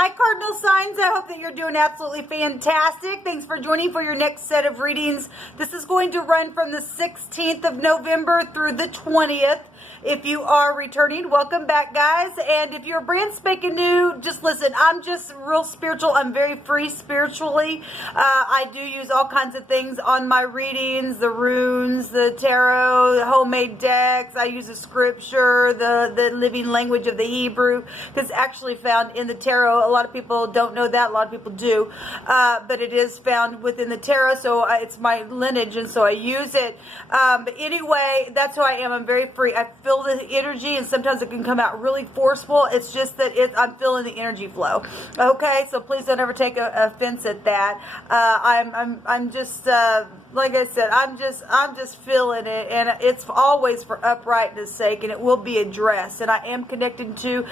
Hi, Cardinal signs. I hope that you're doing absolutely fantastic. Thanks for joining for your next set of readings. This is going to run from the 16th of November through the 20th. If you are returning, welcome back, guys. And if you're brand spanking new, just listen. I'm just real spiritual. I'm very free spiritually. I do use all kinds of things on my readings, the runes, the tarot, the homemade decks. I use the scripture, the living language of the Hebrew, because it's actually found in the tarot. A lot of people don't know that. A lot of people do. But it is found within the tarot, so it's my lineage, and so I use it. But anyway, that's who I am. I'm very free. I feel the energy, and sometimes it can come out really forceful. It's just that I'm feeling the energy flow. Okay, so please don't ever take offense at that. I'm just like I said, I'm just feeling it, and it's always for uprightness sake, and it will be addressed. And I am connected to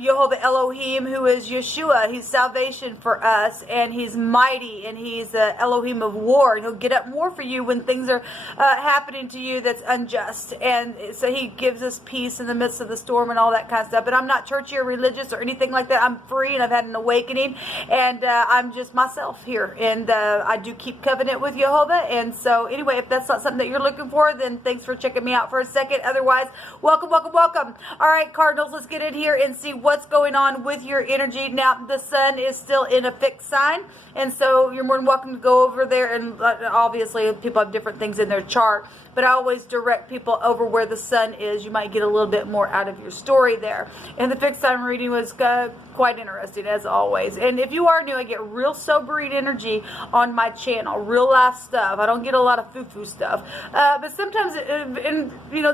Jehovah Elohim, who is Yeshua. He's salvation for us, and he's mighty, and he's Elohim of war, and he'll get up more for you when things are happening to you that's unjust. And so he gives us peace in the midst of the storm and all that kind of stuff. But I'm not churchy or religious or anything like that. I'm free, and I've had an awakening, and I'm just myself here. And I do keep covenant with Jehovah. And so anyway, if that's not something that you're looking for, then thanks for checking me out for a second. Otherwise, welcome, welcome, welcome. All right, Cardinals, let's get in here and see what's going on with your energy. Now, the sun is still in a fixed sign, and so you're more than welcome to go over there. And obviously, people have different things in their chart, but I always direct people over where the sun is. You might get a little bit more out of your story there. And the fixed sign reading was quite interesting, as always. And if you are new, I get real sobering energy on my channel, real life stuff. I don't get a lot of foo-foo stuff, but sometimes,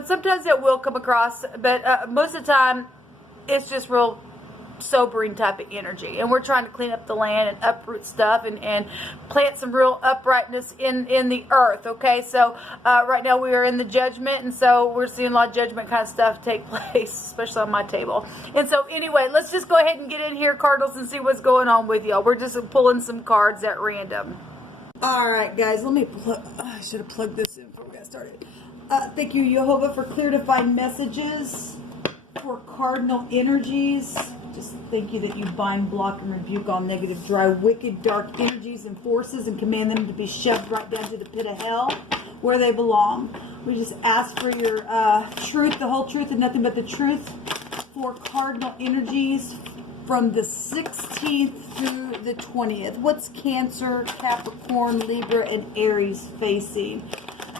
sometimes it will come across. But most of the time, it's just real sobering type of energy, and we're trying to clean up the land and uproot stuff and plant some real uprightness in the earth. Okay, so right now we are in the judgment, and so we're seeing a lot of judgment kind of stuff take place, especially on my table. And so anyway, let's just go ahead and get in here, Cardinals, and see what's going on with y'all. We're just pulling some cards at random. All right, guys, let me I should have plugged this in before we got started. Thank you, Jehovah, for clear defined messages for cardinal energies. Just thank you that you bind, block, and rebuke all negative, dry, wicked, dark energies and forces, and command them to be shoved right down to the pit of hell where they belong. We just ask for your truth, the whole truth, and nothing but the truth for cardinal energies from the 16th through the 20th. What's Cancer, Capricorn, Libra, and Aries facing?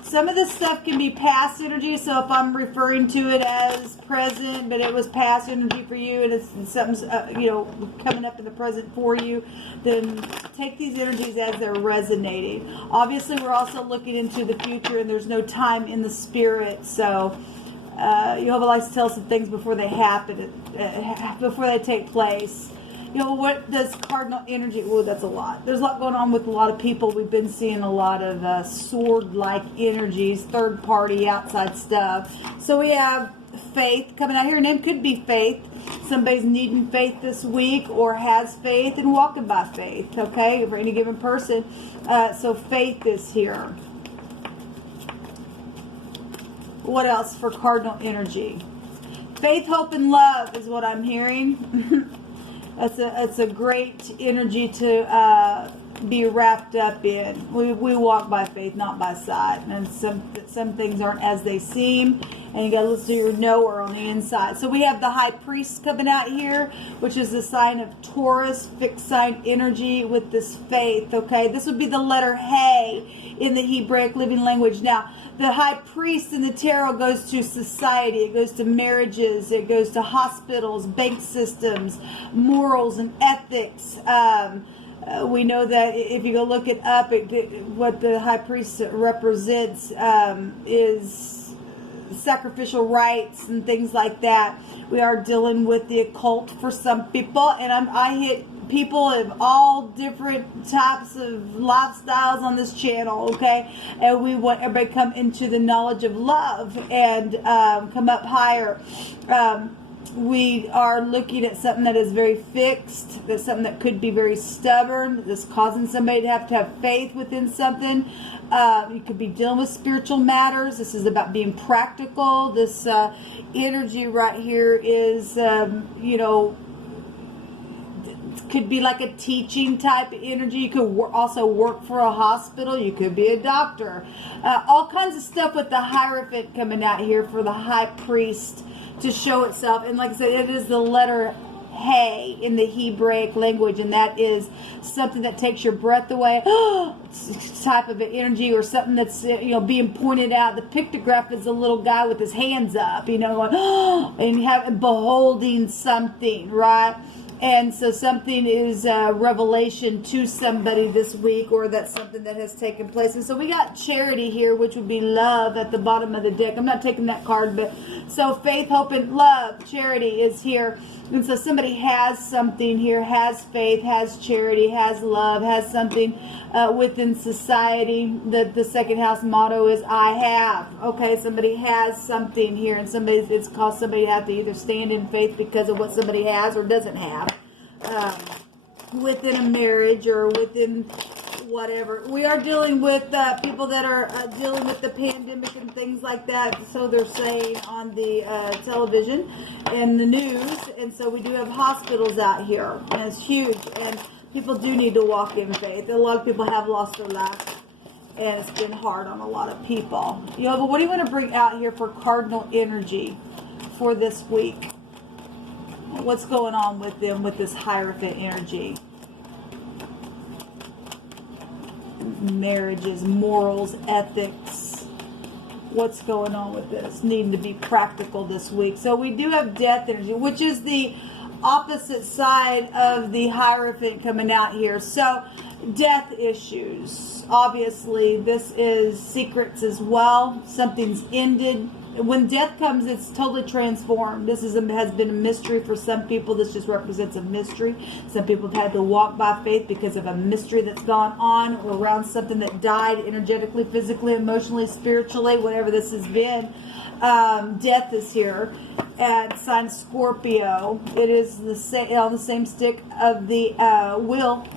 Some of this stuff can be past energy, so if I'm referring to it as present, but it was past energy for you, and it's something's coming up in the present for you, then take these energies as they're resonating. Obviously, we're also looking into the future, and there's no time in the spirit, so Jehovah likes to tell us some things before they happen, before they take place. What does cardinal energy? Oh, that's a lot. There's a lot going on with a lot of people. We've been seeing a lot of sword-like energies, third-party, outside stuff. So we have faith coming out here. Her name could be Faith. Somebody's needing faith this week, or has faith and walking by faith, okay, for any given person. So faith is here. What else for cardinal energy? Faith, hope, and love is what I'm hearing. It's a great energy to be wrapped up in. We walk by faith, not by sight. And some things aren't as they seem. And you got to listen to your knower on the inside. So we have the High Priest coming out here, which is the sign of Taurus, fixed sign energy with this faith. Okay, this would be the letter Hey in the Hebraic living language. Now, the High Priest in the tarot goes to society. It goes to marriages. It goes to hospitals, bank systems, morals and ethics. We know that if you go look it up, what the High Priest represents is sacrificial rites and things like that. We are dealing with the occult for some people, and I hit people of all different types of lifestyles on this channel, okay? And we want everybody to come into the knowledge of love and come up higher. We are looking at something that is very fixed, that's something that could be very stubborn, that's causing somebody to have faith within something. You could be dealing with spiritual matters. This is about being practical. This energy right here is, could be like a teaching type of energy. You could also work for a hospital. You could be a doctor. All kinds of stuff with the Hierophant coming out here for the High Priest to show itself. And like I said, it is the letter Hey in the Hebraic language, and that is something that takes your breath away type of an energy, or something that's being pointed out. The pictograph is a little guy with his hands up, going and beholding something, right? And so something is revelation to somebody this week, or that's something that has taken place. And so we got Charity here, which would be love at the bottom of the deck. I'm not taking that card, but so faith, hope, and love, Charity is here. And so somebody has something here, has faith, has charity, has love, has something within society. The second house motto is I have. Okay, somebody has something here, and it's caused somebody to have to either stand in faith because of what somebody has or doesn't have within a marriage or within whatever. We are dealing with people that are dealing with the pandemic and things like that, so they're saying on the television and the news. And so we do have hospitals out here, and it's huge, and people do need to walk in faith. A lot of people have lost their life, and it's been hard on a lot of people. But what do you want to bring out here for cardinal energy for this week? What's going on with them with this Hierophant energy? Marriages, morals, ethics. What's going on with this? Needing to be practical this week. So we do have death energy, which is the opposite side of the Hierophant coming out here. So death issues. Obviously, this is secrets as well. Something's ended. When death comes, it's totally transformed. This has been a mystery for some people. This just represents a mystery. Some people have had to walk by faith because of a mystery that's gone on or around something that died energetically, physically, emotionally, spiritually, whatever this has been. Death is here. And sign Scorpio. It is on the same stick of the wheel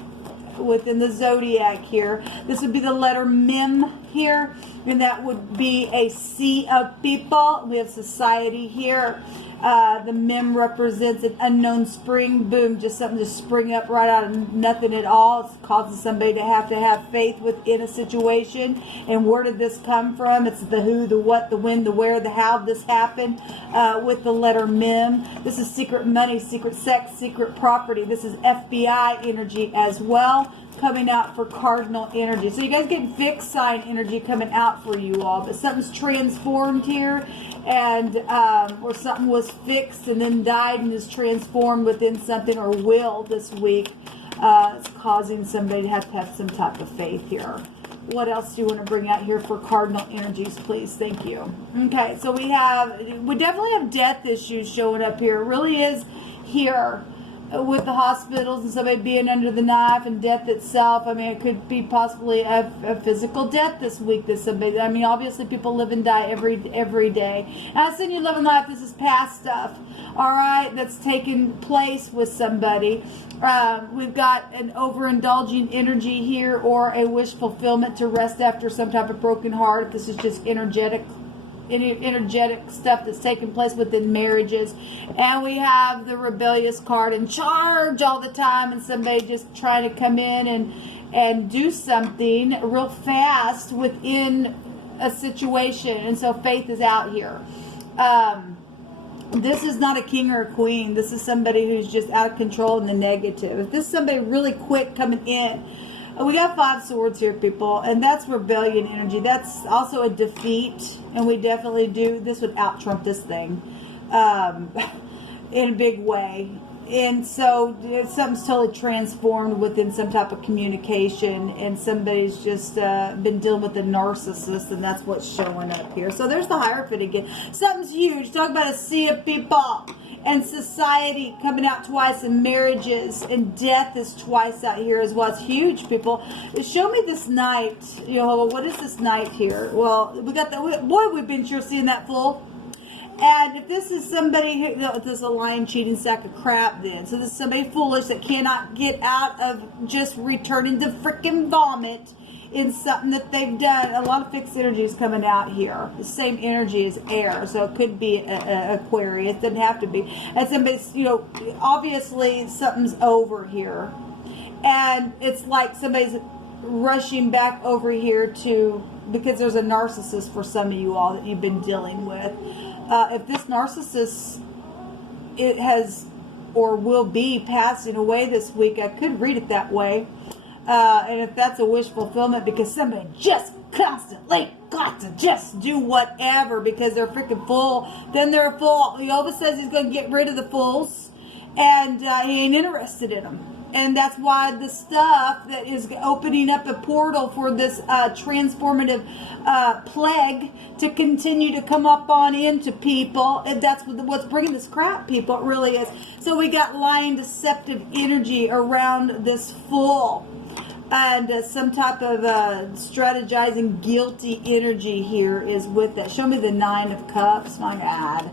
within the Zodiac here. This would be the letter Mem here, and that would be a sea of people. We have society here. The Mem represents an unknown spring. Boom, just something to spring up right out of nothing at all. It's causing somebody to have faith within a situation. And where did this come from? It's the who, the what, the when, the where, the how this happened with the letter Mem. This is secret money, secret sex, secret property. This is FBI energy as well, coming out for cardinal energy. So you guys get fixed sign energy coming out for you all, but something's transformed here, and or something was fixed and then died and is transformed within something, or will this week. It's causing somebody to have some type of faith here. What else do you want to bring out here for cardinal energies, please? Thank you. Okay, so we definitely have death issues showing up here. It really is here with the hospitals and somebody being under the knife and death itself. I mean, it could be possibly a physical death this week that somebody, I mean, obviously people live and die every day. And I send you love and life. This is past stuff, all right, that's taken place with somebody. We've got an overindulging energy here, or a wish fulfillment to rest after some type of broken heart. This is just energetic stuff that's taking place within marriages. And we have the rebellious card, in charge all the time, and somebody just trying to come in and do something real fast within a situation. And so faith is out here. This is not a king or a queen. This is somebody who's just out of control in the negative. If this is somebody really quick coming in, we got 5 swords here, people, and that's rebellion energy. That's also a defeat, and we definitely do. This would out-trump this thing in a big way. And so something's totally transformed within some type of communication, and somebody's just been dealing with a narcissist, and that's what's showing up here. So there's the Hierophant again. Something's huge. Talk about a sea of people. And society coming out twice, and marriages, and death is twice out here as well. It's huge, people. Show me this knight. What is this knight here? Well, we got that. Boy, we've been sure seeing that full. And if this is somebody who, this is a lying, cheating sack of crap, then. So this is somebody foolish that cannot get out of just returning to freaking vomit in something that they've done. A lot of fixed energy is coming out here. The same energy as air, so it could be Aquarius. It doesn't have to be. And somebody's, you know, obviously something's over here, and it's like somebody's rushing back over here to, because there's a narcissist for some of you all that you've been dealing with. If this narcissist, it has or will be passing away this week, I could read it that way. And if that's a wish fulfillment, because somebody just constantly got to just do whatever because they're freaking full, then they're full. Jehovah says he's going to get rid of the fools, and he ain't interested in them. And that's why the stuff that is opening up a portal for this transformative plague to continue to come up on into people. And that's what's bringing this crap, people. It really is. So we got lying, deceptive energy around this fool. And some type of strategizing, guilty energy here is with it. Show me the 9 of Cups. My God.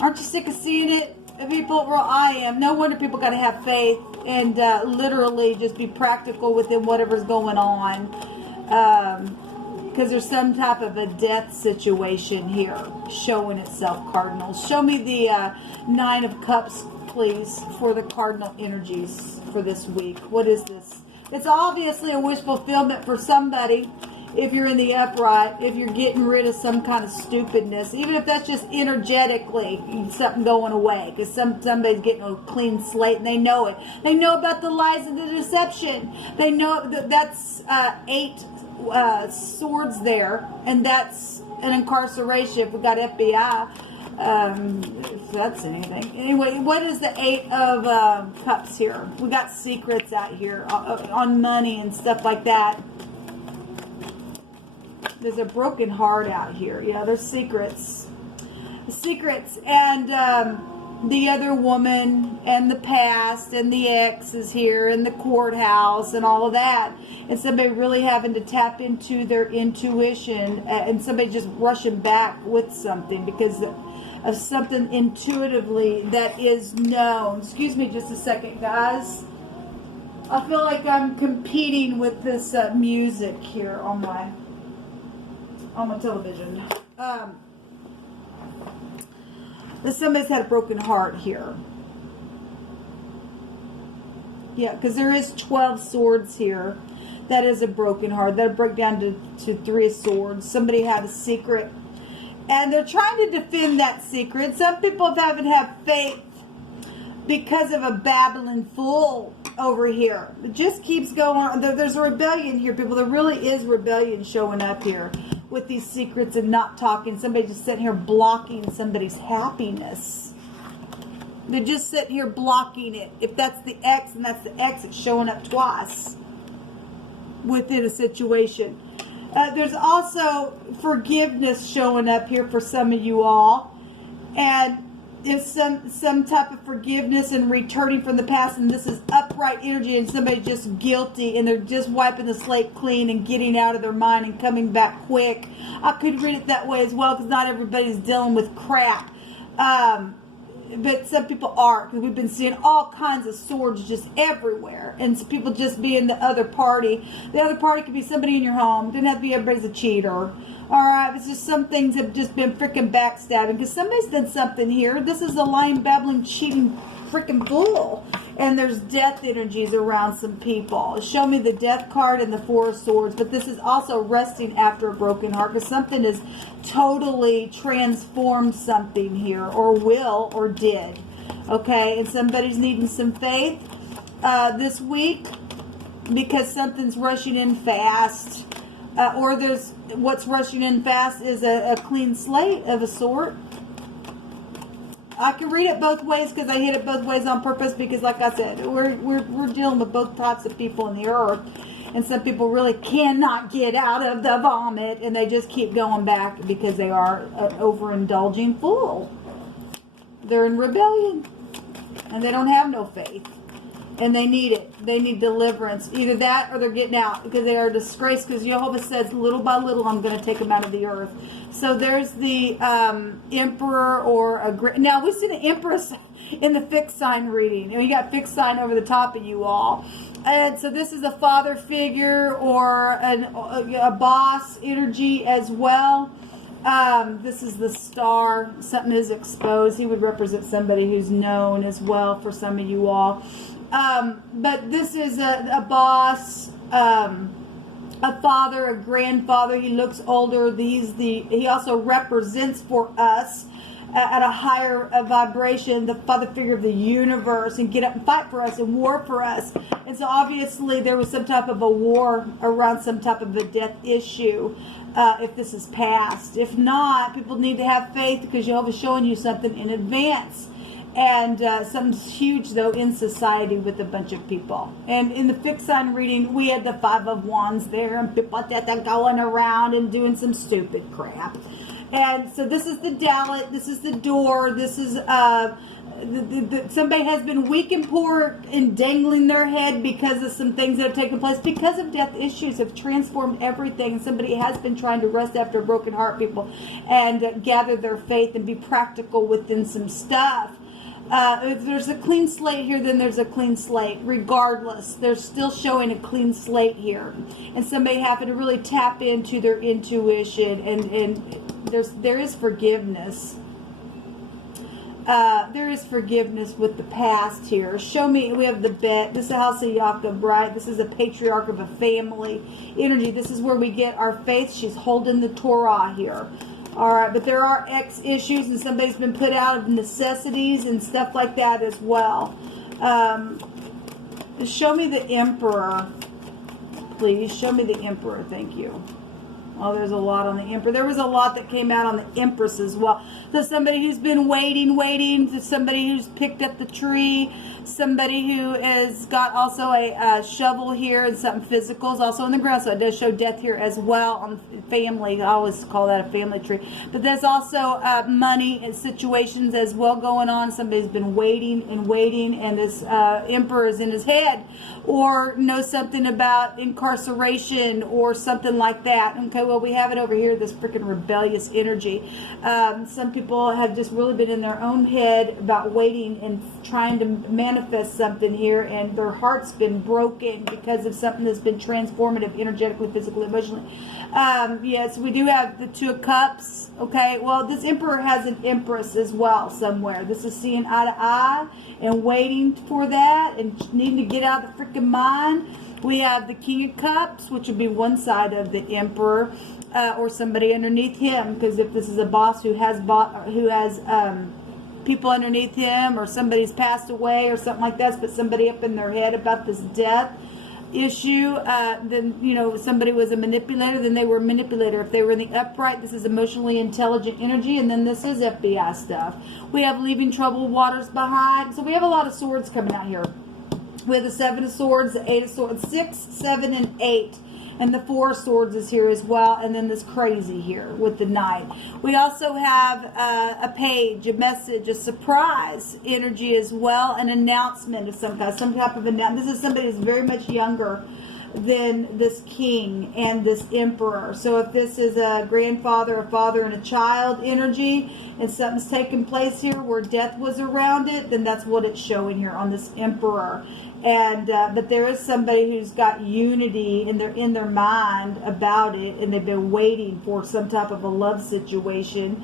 Aren't you sick of seeing it? People, well, I am. No wonder people got to have faith and literally just be practical within whatever's going on. Because there's some type of a death situation here showing itself, Cardinals. Show me the 9 of Cups, please, for the Cardinal energies for this week. What is this? It's obviously a wish fulfillment for somebody. If you're in the upright, if you're getting rid of some kind of stupidness, even if that's just energetically something going away, because somebody's getting a clean slate and they know it. They know about the lies and the deception. They know that's 8 swords there, and that's an incarceration. If we got FBI, if that's anything. Anyway, what is the 8 of Cups here? We got secrets out here on money and stuff like that. There's a broken heart out here. Yeah, there's secrets. Secrets. And the other woman and the past and the ex is here and the courthouse and all of that. And somebody really having to tap into their intuition and somebody just rushing back with something because of something intuitively that is known. Excuse me just a second, guys. I feel like I'm competing with this music here on my television. Somebody's had a broken heart here. Yeah, because there is 12 swords here. That is a broken heart. That'll break down to 3 of swords. Somebody had a secret. And they're trying to defend that secret. Some people haven't had faith because of a babbling fool over here. It just keeps going on. There's a rebellion here, people. There really is rebellion showing up here with these secrets and not talking. Somebody just sitting here blocking somebody's happiness. They're just sitting here blocking it. If that's the ex and that's the ex, it's showing up twice within a situation. There's also forgiveness showing up here for some of you all. And if some type of forgiveness and returning from the past, and this is upright energy and somebody just guilty and they're just wiping the slate clean and getting out of their mind and coming back quick. I could read it that way as well because not everybody's dealing with crap. But some people are, because we've been seeing all kinds of swords just everywhere. And so people just being the other party. The other party could be somebody in your home. It doesn't have to be everybody's a cheater. Alright, it's just some things have just been freaking backstabbing. Because somebody's done something here. This is a lying, babbling, cheating freaking fool. And there's death energies around some people. Show me the death card and the 4 of swords. But this is also resting after a broken heart. Because something has totally transformed something here. Or will or did. Okay, and somebody's needing some faith this week. Because something's rushing in fast. Or there's what's rushing in fast is a clean slate of a sort. I can read it both ways because I hit it both ways on purpose because, like I said, we're dealing with both types of people in the earth. And some people really cannot get out of the vomit and they just keep going back because they are an overindulging fool. They're in rebellion and they don't have no faith. And they need it. They need deliverance. Either that or they're getting out because they are disgraced. Because Jehovah says, little by little, I'm going to take them out of the earth. So there's the emperor or a great... Now, we've seen an empress in the fixed sign reading. You got fixed sign over the top of you all. And so this is a father figure or a boss energy as well. This is the star. Something is exposed. He would represent somebody who's known as well for some of you all. But this is a boss, a father, a grandfather. He looks older. He also represents for us at a higher vibration, the father figure of the universe, and get up and fight for us and war for us. And so obviously there was some type of a war around some type of a death issue, if this is past. If not, people need to have faith because Jehovah's showing you something in advance. And something's huge, though, in society with a bunch of people. And in the fixed sign reading, we had the Five of Wands there, and people that are going around and doing some stupid crap. And so this is the Dalit, this is the door, this is somebody has been weak and poor and dangling their head because of some things that have taken place, because of death issues have transformed everything. And somebody has been trying to rest after a broken heart, people, and gather their faith and be practical within some stuff. If there's a clean slate here, then there's a clean slate. Regardless, they're still showing a clean slate here. And somebody having to really tap into their intuition, and there is forgiveness. There is forgiveness with the past here. Show me, we have the Bet. This is the House of Jacob, right? This is a patriarch of a family energy. This is where we get our faith. She's holding the Torah here. All right, but there are X issues, and somebody's been put out of necessities and stuff like that as well. Show me the Emperor, please. Show me the Emperor. Thank you. Oh, there's a lot on the Emperor. There was a lot that came out on the Empress as well. So somebody who's been waiting, to somebody who's picked up the tree, somebody who has got also a shovel here, and something physical is also on the ground. So it does show death here as well on family. I always call that a family tree. But there's also money and situations as well going on. Somebody's been waiting, and this Emperor is in his head, or knows something about incarceration or something like that. Okay, well, we have it over here, this freaking rebellious energy. Some people have just really been in their own head about waiting and trying to manifest something here, and their heart's been broken because of something that's been transformative, energetically, physically, emotionally. Yes, we do have the Two of Cups. Okay, well, this Emperor has an Empress as well somewhere. This is seeing eye to eye and waiting for that and needing to get out of the freaking mind. We have the King of Cups, which would be one side of the Emperor, or somebody underneath him, because if this is a boss who has people underneath him, or somebody's passed away or something like that, but somebody up in their head about this death issue, then, you know, somebody was a manipulator, then they were a manipulator. If they were in the upright, this is emotionally intelligent energy, and then this is FBI stuff. We have leaving troubled waters behind. So we have a lot of swords coming out here. We have the Seven of Swords, the Eight of Swords, 6, 7, and 8. And the Four of Swords is here as well. And then this crazy here with the Knight. We also have a page, a message, a surprise energy as well. An announcement of some kind, some type of announcement. This is somebody who's very much younger than this King and this Emperor. So if this is a grandfather, a father, and a child energy, and something's taking place here where death was around it, then that's what it's showing here on this Emperor. And but there is somebody who's got unity and they're in their mind about it, and they've been waiting for some type of a love situation,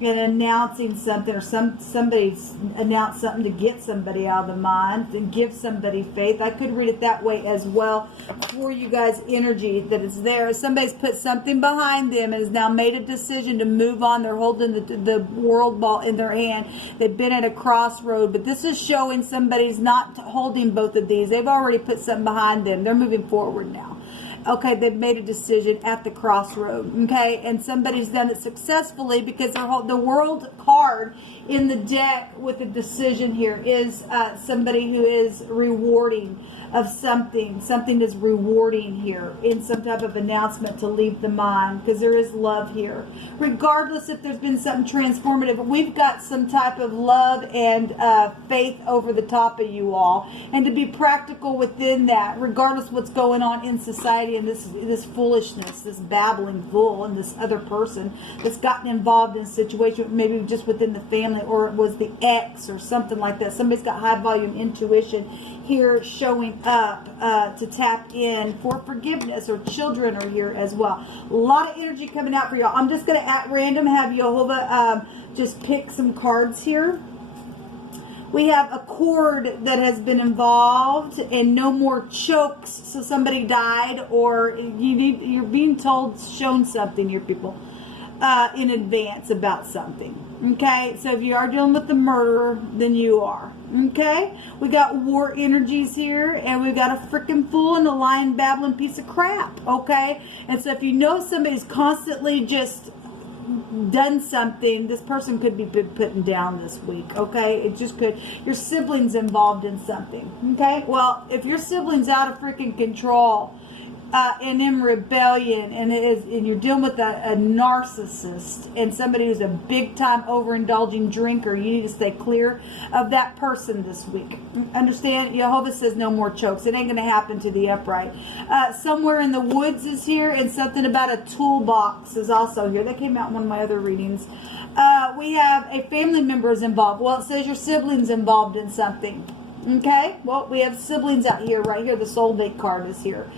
and announcing something, or somebody's announced something to get somebody out of the mind and give somebody faith. I could read it that way as well for you guys, energy that is there. Somebody's put something behind them and has now made a decision to move on. They're holding the world ball in their hand. They've been at a crossroad, but this is showing somebody's not holding both of these. They've already put something behind them. They're moving forward now. Okay, they've made a decision at the crossroad. Okay, and somebody's done it successfully, because the world card in the deck with the decision here is somebody who is rewarding of something. Something is rewarding here in some type of announcement to leave the mind, because there is love here. Regardless if there's been something transformative, we've got some type of love and faith over the top of you all. And to be practical within that, regardless of what's going on in society and this foolishness, this babbling fool, and this other person that's gotten involved in a situation, maybe just within the family family, or it was the ex or something like that. Somebody's got high volume intuition here showing up to tap in for forgiveness, or children are here as well. A lot of energy coming out for y'all. I'm just going to at random have Yehovah just pick some cards here. We have a cord that has been involved and no more chokes. So somebody died, or you're being told, shown something here, people, in advance about something. Okay, so if you are dealing with the murderer, then you are. Okay, we got war energies here, and we've got a freaking fool and a lying, babbling piece of crap. Okay, and so if you know somebody's constantly just done something, this person could be putting down this week. Okay, it just could. Your siblings involved in something. Okay, well, if your siblings out of freaking control and in rebellion, and you're dealing with a narcissist and somebody who's a big time overindulging drinker, you need to stay clear of that person this week. Understand? Yehovah says no more chokes. It ain't going to happen to the upright. Somewhere in the woods is here, and something about a toolbox is also here. That came out in one of my other readings. We have a family member is involved. Well, it says your siblings involved in something. Okay? Well, we have siblings out here, right here. The soulmate card is here.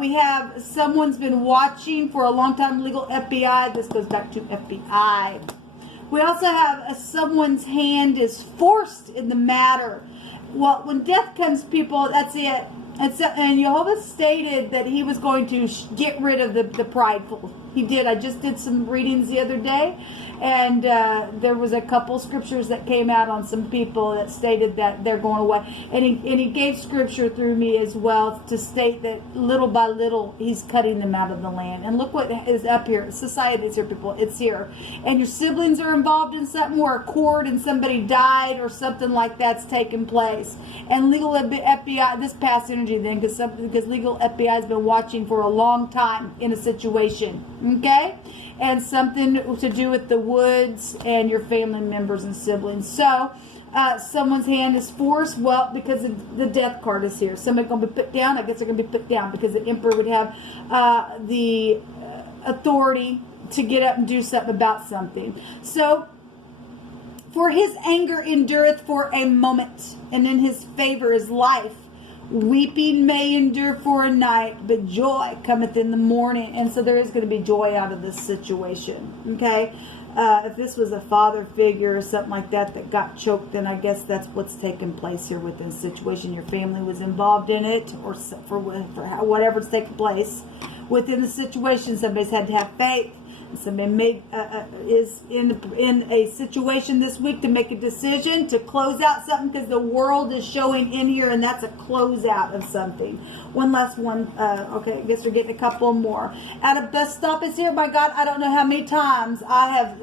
We have someone's been watching for a long time, legal FBI. This goes back to FBI. We also have someone's hand is forced in the matter. Well, when death comes, people, that's it. And Yehovah stated that he was going to get rid of the prideful. He did. I just did some readings the other day, and there was a couple scriptures that came out on some people that stated that they're going away. And he gave scripture through me as well to state that little by little he's cutting them out of the land. And look what is up here. Society is here, people. It's here. And your siblings are involved in something, or a cord and somebody died, or something like that's taken place. And legal FBI, this past energy then, because legal FBI has been watching for a long time in a situation. Okay, and something to do with the woods and your family members and siblings. So someone's hand is forced. Well, because the death card is here. Somebody's going to be put down. I guess they're going to be put down because the emperor would have the authority to get up and do something about something. So, for his anger endureth for a moment, and in his favor is life. Weeping may endure for a night, but joy cometh in the morning. And so there is going to be joy out of this situation. Okay? If this was a father figure or something like that got choked, then I guess that's what's taking place here within the situation. Your family was involved in it, or for whatever's taking place within the situation. Somebody's had to have faith. Somebody is in a situation this week to make a decision to close out something, because the world is showing in here, and that's a closeout of something. One last one. Okay, I guess we're getting a couple more. At a bus stop is here. My God, I don't know how many times I have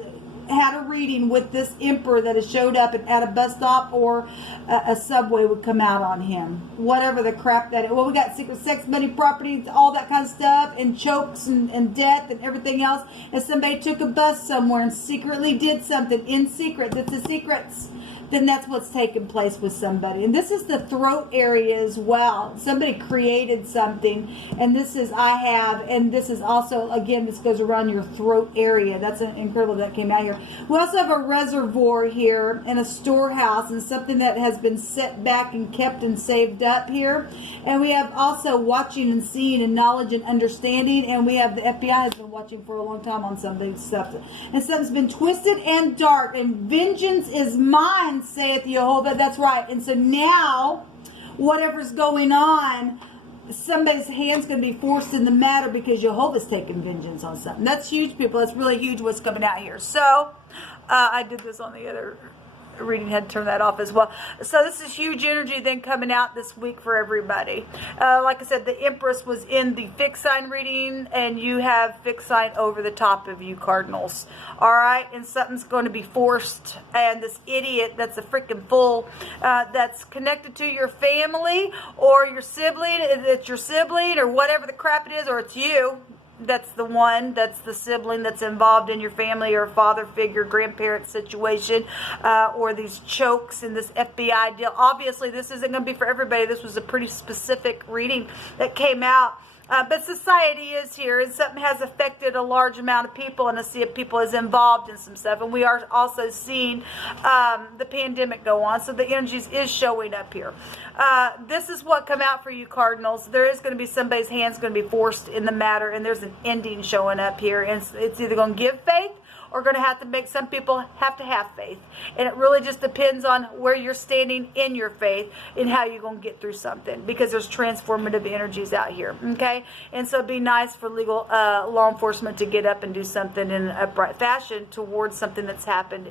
had a reading with this emperor that has showed up at a bus stop, or a subway would come out on him. Whatever the crap that is. Well, we got secret sex, money, property, all that kind of stuff, and chokes and death and everything else. And somebody took a bus somewhere and secretly did something in secret. That's the secrets. Then that's what's taking place with somebody. And this is the throat area as well. Somebody created something, and this is I have, and this is also, again, this goes around your throat area. That's incredible that came out here. We also have a reservoir here and a storehouse, and something that has been set back and kept and saved up here. And we have also watching and seeing and knowledge and understanding, and we have the FBI has been watching for a long time on somebody's stuff. And something's been twisted and dark, and vengeance is mine, saith Yehovah. That's right. And so now, whatever's going on, somebody's hand's going to be forced in the matter because Jehovah's taking vengeance on something. That's huge, people. That's really huge what's coming out here. So, I did this on the other reading, had to turn that off as well. So this is huge energy then coming out this week for everybody. Like I said, the Empress was in the fixed sign reading, and you have fixed sign over the top of you, Cardinals. All right, and something's going to be forced, and this idiot that's a freaking fool that's connected to your family or your sibling, it's your sibling or whatever the crap it is, or it's you. That's the one, that's the sibling that's involved in your family, or father figure, grandparent situation, or these chokes in this FBI deal. Obviously, this isn't going to be for everybody. This was a pretty specific reading that came out. But society is here, and something has affected a large amount of people, and a sea of people is involved in some stuff. And we are also seeing the pandemic go on, so the energies is showing up here. This is what come out for you, Cardinals. There is going to be somebody's hand's going to be forced in the matter, and there's an ending showing up here. And it's either going to give faith, or going to have to make some people have to have faith. And it really just depends on where you're standing in your faith and how you're going to get through something, because there's transformative energies out here, okay? And so it'd be nice for legal law enforcement to get up and do something in an upright fashion towards something that's happened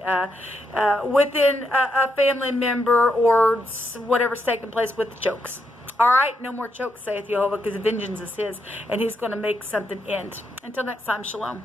within a family member or whatever's taking place with the chokes. All right, no more chokes, saith Jehovah, because vengeance is his, and he's going to make something end. Until next time, shalom.